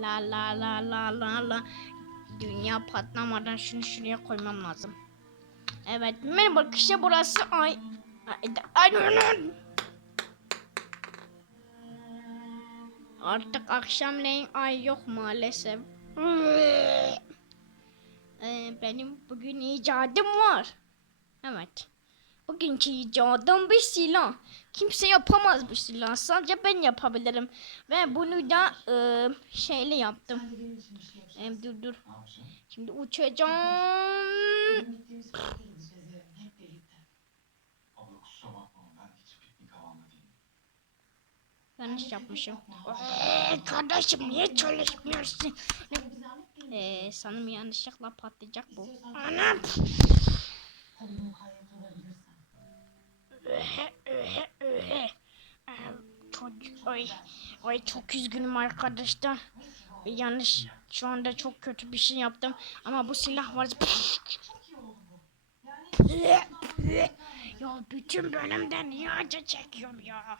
la la la la la la. Dünya patlamadan şunu şuraya koymam lazım. Evet merhaba arkadaşlar burası. Ay, ay, ay, ay. Artık akşamleyin ay yok maalesef. Ee, benim bugün icadım var. Evet. Bugünkü icadım bir silah. Kimse yapamaz bu silah. Sadece ben yapabilirim. Ve bunu da e, şeyle yaptım. Em, dur dur. Şimdi uçacağım. Yanlış yapmışım. Eee, kardeşim niye çalışmıyorsun? Eee sanırım yanlışlıkla patlayacak bu. Anam. Ay, ay çok üzgünüm arkadaşlar. Yanlış, şu anda çok kötü bir şey yaptım. Ama bu silah var. Ya bütün bölümden niye acı çekiyorum ya?